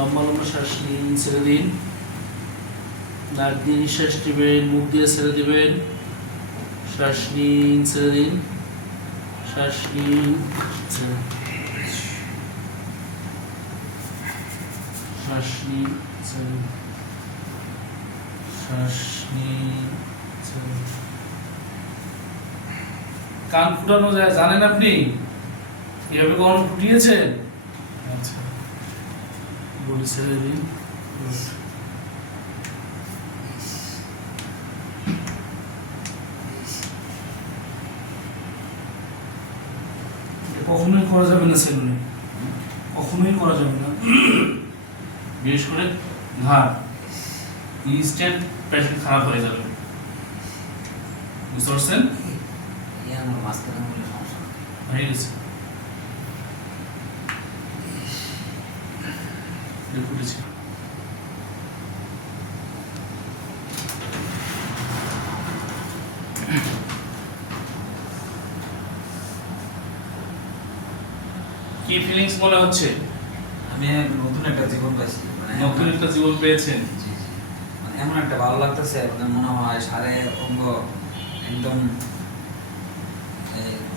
লম্বা লম্বা শ্বাস নিন ছেড়ে দিন। নাক দিয়ে নিঃশ্বাস নেবেন, মুখ দিয়ে ছেড়ে দিবেন। শ্বাস নিন ছেড়ে দিন। শ্বাস নিন ছেড়ে। কান ফুটানো যায়, জানেন আপনি? এভাবে কখনো ফুটিয়েছেন আচ্ছা। দিন কখনোই করা যাবে না সেলুনে। কখনোই করা যাবে না। বিশেষ করে ঘাড়। ইনস্ট্যান্ট পেশেন্ট খারাপ হয়ে যাবে। বুঝতে পারছেন? মাঝখানে। হয়ে গেছে। ফুটেছে কি ফিলিংস মনে হচ্ছে? আমি নতুন একটা জীবন পাইছি মানে নতুন একটা জীবন পেয়েছেন। মানে এমন একটা ভালো লাগতেছে মানে মনে হয় সারে অঙ্গ একদম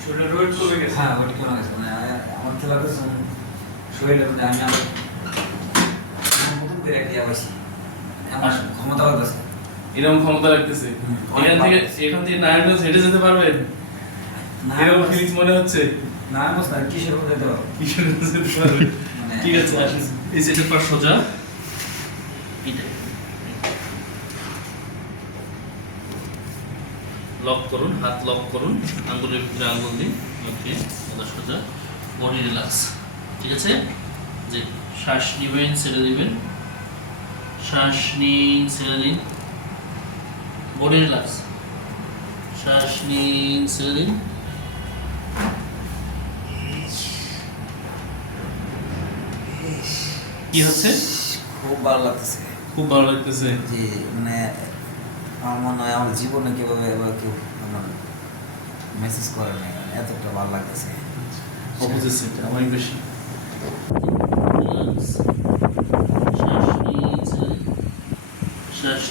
শরীরে রোড কমে গেছে। হ্যাঁ ওটি কমে গেছে মানে আমার তো লাগতেছে শরীরে মানে আমি নতুন করে একটা ইয়া পাইছি আমার। ক্ষমতা লাগতেছে এরকম ক্ষমতা লাগতেছে। এখান থেকে এখান থেকে নারায়ণগঞ্জ হেঁটে যেতে পারবেন? এরকম ফিলিংস মনে হচ্ছে? না বুঝ না কিসের মধ্যে তো কিশোর যেতে পারবেন। মানে ঠিক আছে আসুন। এই সেটের পর সোজা লক করুন হাত লক করুন। আঙ্গুলের ভিতরে আঙ্গুল দিন। ওকে সোজা সোজা বডি রিল্যাক্স। ঠিক আছে? যে শ্বাস নেবেন ছেড়ে দিবেন। শ্বাস নিন ছেড়ে দিন বডি রিল্যাক্স শ্বাস নিন ছেড়ে দিন কি হচ্ছে? খুব ভালো লাগতেছে। খুব ভালো লাগতেছে। যে মানে আমার মনে হয় আমার জীবনে কীভাবে কেউ আমার মেসেজ করে না এতটা ভালো লাগতেছে। অপোজিট সেন্টার অনেক বেশি শ্বাস নিয়ে ছেড়ে দিন। শ্বাস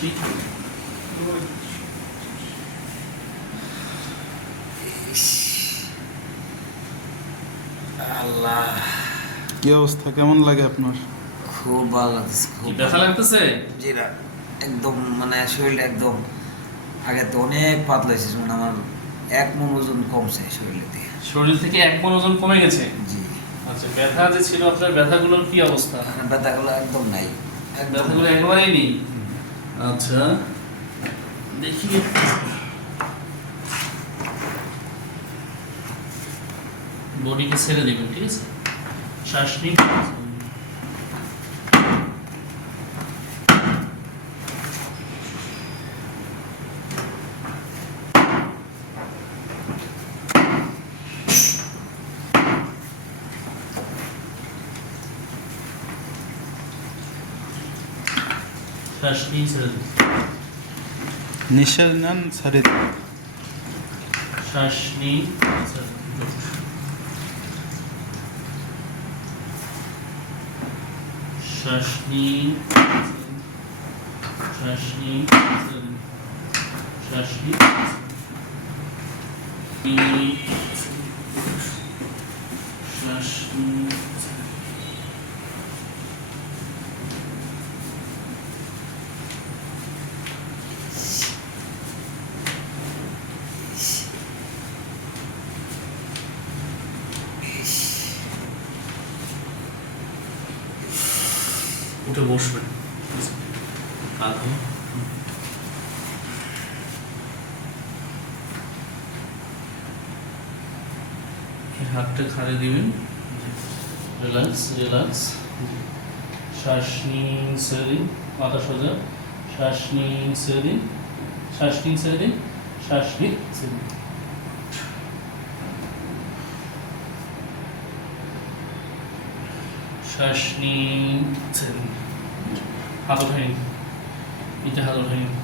আল্লাহ। কি অবস্থা? কেমন লাগে আপনার? খুব ভালো লাগতেছে কি খুব ব্যথা লাগতেছে? জি না একদম মানে শরীরটা একদম আগে তো অনেক পাতলা হয়েছে মানে আমার এক মন ওজন কমছে শরীরে থেকে শরীর থেকে এক মন ওজন কমে গেছে? জি। আচ্ছা ব্যথা যে ছিল আপনার ব্যথাগুলোর কি অবস্থা? মানে ব্যথাগুলো একদম নাই। ব্যথাগুলো একেবারেই নেই? আচ্ছা দেখি। বডিকে ছেড়ে দেবেন ঠিক আছে? শ্বাস নিন। শ্বাস নিয়ে ছেড়ে দিন নিঃশ্বাস নেন ছাড়ে দিন শ্বাস নিয়ে ছেড়ে দিন। শ্বাস নিয়ে শ্বাস নিয়ে ছেড়ে দিন। শ্বাস নিয়ে নিয়ে শ্বাস নিয়ে ছেড়ে দিন। উঠে বসবেন কাঁধে হাতটা খাড়ে দিবেন। Relax relax. শ্বাস নিন ছেড়ে মাথা সোজা। শ্বাস নিন ছেড়ে শ্বাস নিন ছেড়ে শ্বাস নিন শ্বাস নিন ছেড়ে দিন হাত ওঠাইন নিচে হাত ওঠাইন